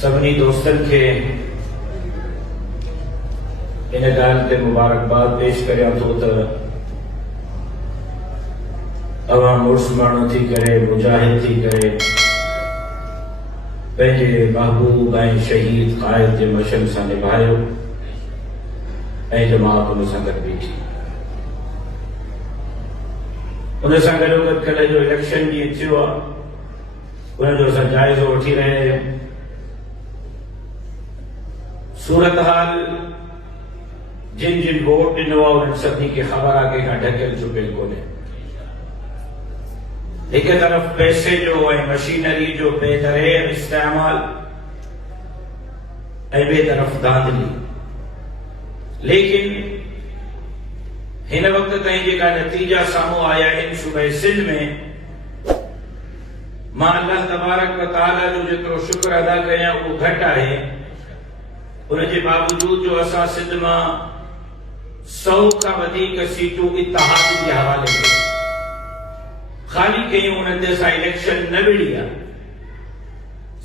सभी दोस्तन के इन ॻाल्हि ते मुबारकबाद पेश करियां थो त अवां मुड़ुस माण्हू थी करे मुजाहिद थी करे पंहिंजे महबूब ऐं शहीद क़ाइद जे मशल सां निभायो ऐं जमात उन सां गॾु बीठी। उन सां गॾोगॾु कल्ह जो इलेक्शन जीअं थियो आहे उनजो असां जाइज़ो वठी रहिया आहियूं। सूरत हाल जिन जिन वोट ॾिनो आहे उन्हनि सभिनी खे ख़बर आहे कंहिंखां ढकियल छुपियल कोन्हे। एक तरफ पैसे जो ऐं मशीनरी जो बेदरेर इस्तेमाल ऐं ॿिए तरफ धांधली। लेकिन हिन वक्त ताईं जेका नतीजा साम्हूं आया आहिनि सूबे सिंध में, मां अल्लाह तबारक व तआला जो जेतिरो शुक्र अदा कयां उहो घटि आहे। उनजे बावजूद जो असां सिंध मां 100 खां वधीक सीटूं इत्तेहाद जे हवाले कयूं, ख़ाली कयूं, उन्हनि ते असां इलेक्शन न विड़ी आहे।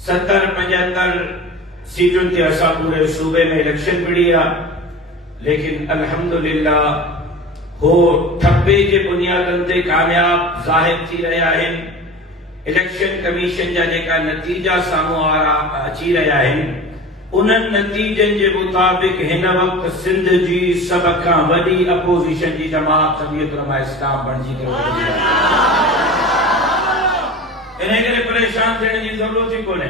70-75 सीटुनि ते असां पूरे सूबे में इलेक्शन विड़ी आहे। लेकिन अल्हम्दुलिल्लाह हो ठप्पे जे बुनियादनि ते कामयाब ज़ाहिर थी रहिया आहिनि। इलेक्शन कमीशन जा जेका नतीजा साम्हूं अची रहिया आहिनि उन्हनि नतीजनि जे मुताबिक़ हिन वक्त सिंध जी सभ खां वॾी अपोज़िशन जी जमात जमीयत उलमा इस्लाम बणिजी करे इन करे परेशान थियण जी ज़रूरत ई कोन्हे,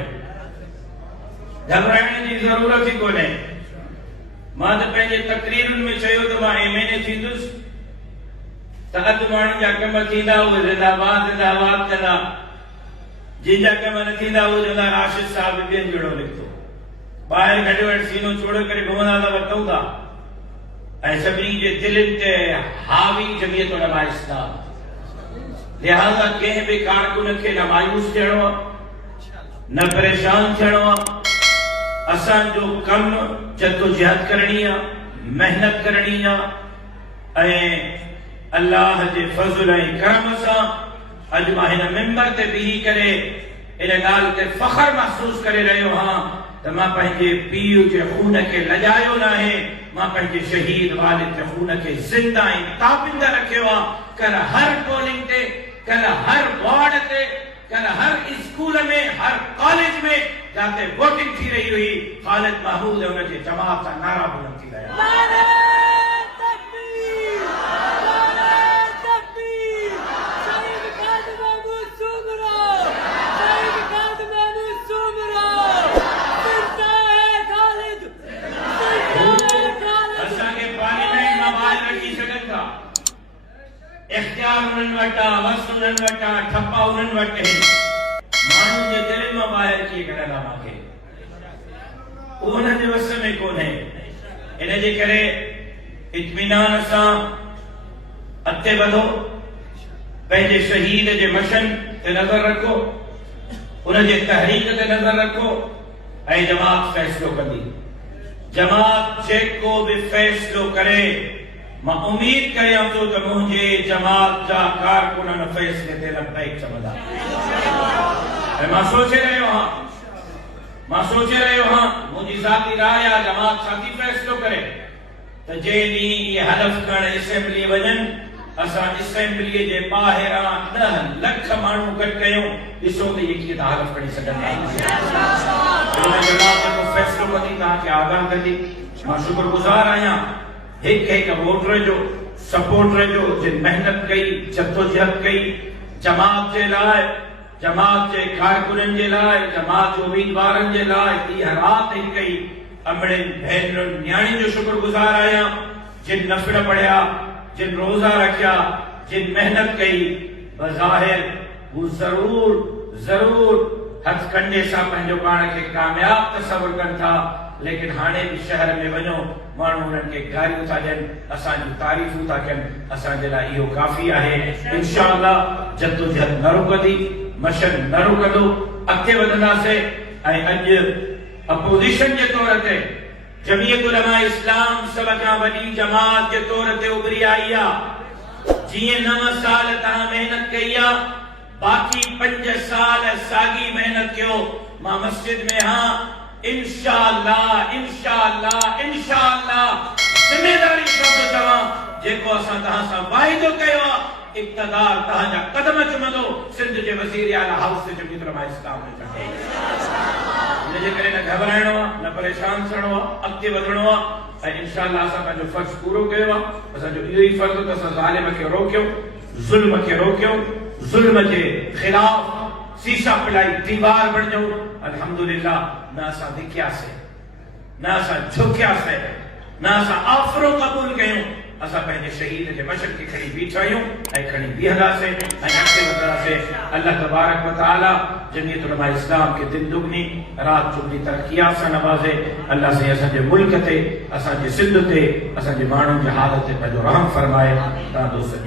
घबराइण जी ज़रूरत ई कोन्हे। मां त पंहिंजे तकरीरुनि में चयो त मां एमएनए थींदुसि त अधु माण्हुनि जा कम थींदा उहे ज़िंदाबाद ज़िंदाबाद कंदा, जिन जा कम न थींदा उहे चवंदा राशिद साहब ॿियनि जहिड़ो निकितो। ॿाहिरि गॾु वटि सीनो छोड़े करे घुमंदा त वरितऊं था ऐं सभिनी जे दिलनि ते हावी जमीयत उलमा इस्लाम। लिहाज़ा कंहिं बि कारकुन खे न मायूस थियणो आहे न परेशान थियणो आहे। असांजो कम जद्दोजहद करणी आहे, मेहनत करणी आहे ऐं अल्लाह जे फज़ल ऐं करम सां अॼु मां हिन मिंबर ते बीही करे इन ॻाल्हि ते फ़ख्र महसूस करे रहियो आहियां त मां पंहिंजे पीउ जे खून खे लॼायो न आहे, मां पंहिंजे शहीद वालिद जे खून खे ज़िंदा ऐं ताबिंदा रखियो आहे। कल हर पोलिंग ते, कल हर वार्ड ते, कल हर स्कूल में, हर कॉलेज में जाते वोटिंग थी रही हुई, ख़ालिद महमूद ऐं उनजे जमात जा नारा बुलंद थी रहिया। इख्तियार उन्हनि वटि आहे, वस उन्हनि वटि आहे, ठप्पा उन्हनि वटि आहिनि। माण्हुनि जे दिलनि मां ॿाहिरि कीअं कढंदा मूंखे उहो उन्हनि जे वस में कोन्हे। इन जे करे इत्मीनान सां अॻिते वधो, पंहिंजे शहीद जे मशन ते नज़र रखो, उनजे तहरीक ते नज़र रखो ऐं जमात फ़ैसिलो कंदी। जमात जेको बि फ़ैसिलो करे मां उम्मीद कयां थो त मुंहिंजे जमात जा कारकुन फ़ैसिले ते लबैक चवंदा। ऐं मां सोचे रहियो आहियां मुंहिंजी ज़ाती राय आहे जमात छा थी फ़ैसिलो करे त जे ॾींहुं इहे हलफ़ करण असेंबली वञनि असां असेंबलीअ जे ॿाहिरां 10 लख माण्हू गॾु कयूं, ॾिसो त इहे कीअं था हलफ़ खणी सघंदा। जमात जेको फ़ैसिलो कंदी तव्हांखे आगाह कंदी। मां शुक्रगुज़ार आहियां हिक वोटर जो, सपोर्टर जो, जिन मेहनत कई, जद्दोजहद कई जमात जे लाइ, जमात जे कारकुननि जे लाइ, जमात जे उम्मीदवारनि जे लाइ। ॾींहं राति कई अमड़ियुनि भेनरुनि न्याणियुनि जो शुक्रगुज़ार आहियां जिन नफ़िल पढ़िया, जिन रोज़ा रखिया, जिन मेहनत कई। बज़ाहिर हू ज़रूर हथकंडे सां पंहिंजो पाण खे कामयाब तसवुर कनि था, लेकिन हाणे भी शहर में वञो माण्हू उन्हनि खे गारियूं था ॾियनि, असांजूं तारीफ़ूं था कनि। असांजे लाइ इहो काफ़ी आहे। इंशाअल्लाह जद्दोजहद न रुकंदी, मशन न रुकंदो, अॻिते वधंदासीं। ऐं अॼु अपोज़िशन जे तौर ते जमीयत उलमा इस्लाम सभ खां वॾी जमात जे तौर ते उभरी आई आहे। जीअं 9 साल तव्हां मेहनत कई आहे, बाक़ी 5 साल साॻी मेहनत कयो। मां मस्जिद में हाँ इंशाअल्लाह इंशाअल्लाह इंशाअल्लाह जिम्मेदारी शब्द चवां जेको असां तहां सां वाइदो कयो आहे इक़्तिदार तहांजा कदम चुमंदो सिंध जे वज़ीर आला हाउस ते चङी तरह इस्लाम में कढे इनजे करे न घबराइणो आहे न परेशान थियणो आहे अॻिते वधणो आहे ऐं इंशाअल्लाह असां पंहिंजो फर्ज़ पूरो कयो आहे असांजो इहो ई फर्ज़ त असां ज़ालिम खे रोकियो ज़ुल्म खे रोकियो ज़ुल्म जे ख़िलाफ़ शीशा पिलाई दीवार बणिजो अल्हम्दुलिल्लाह न असां धिकियासीं न असां झुकियासीं न असां आफ़रो क़बूल कयूं असां पंहिंजे शहीद जे मशक खे खणी बीठा आहियूं ऐं खणी बीहंदासीं ऐं अॻिते वधंदासीं अल्लाह तबारक व तआला जमीयत उलमा इस्लाम खे दिन दुगनी रात चुगनी तरक़ियात सां नवाज़े अल्लाह से असांजे मुल्क ते असांजे सिंध ते असांजे माण्हुनि जे हालत ते पंहिंजो रहम फरमाए तव्हां दोस्त